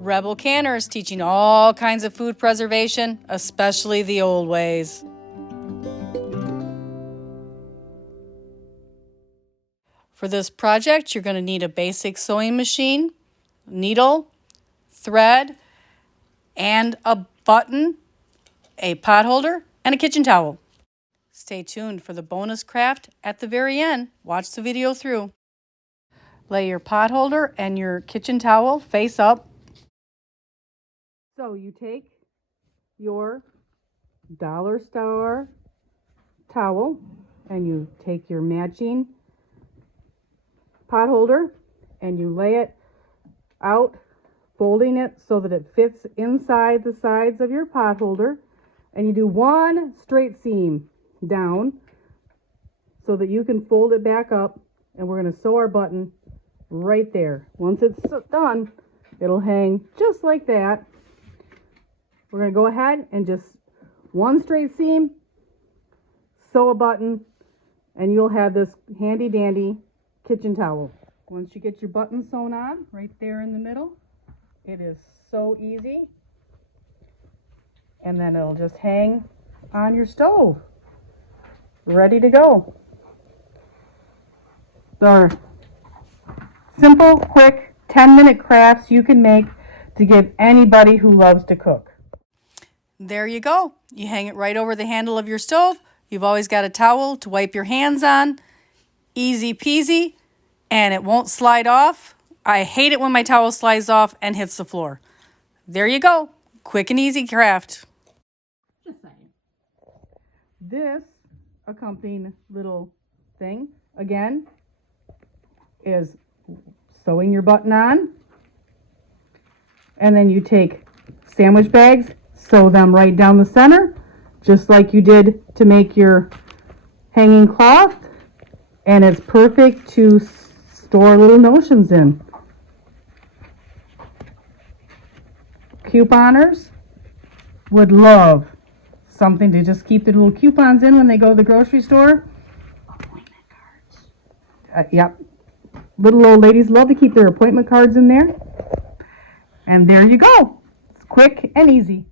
Rebel Canners teaching all kinds of food preservation, especially the old ways. For this project, you're going to need a basic sewing machine, needle, thread, and a button, a pot holder, and a kitchen towel. Stay tuned for the bonus craft at the very end. Watch the video through. Lay your pot holder and your kitchen towel face up. So you take your dollar store towel and you take your matching pot holder and you lay it out, folding it so that it fits inside the sides of your pot holder, and you do one straight seam down so that you can fold it back up, and we're going to sew our button right there. Once it's done, it'll hang just like that. We're going to go ahead and just one straight seam, sew a button, and you'll have this handy dandy kitchen towel. Once you get your button sewn on right there in the middle, it is so easy. And then it'll just hang on your stove, ready to go. They're simple, quick, 10-minute crafts you can make to give anybody who loves to cook. There you go. You hang it right over the handle of your stove. You've always got a towel to wipe your hands on. Easy peasy, and it won't slide off. I hate it when my towel slides off and hits the floor. There you go. Quick and easy craft. Just saying. This accompanying little thing, again, is sewing your button on. And then you take sandwich bags, sew them right down the center, just like you did to make your hanging cloth. And it's perfect to store little notions in. Couponers would love something to just keep the little coupons in when they go to the grocery store. Appointment cards. Yep. Little old ladies love to keep their appointment cards in there. And there you go. It's quick and easy.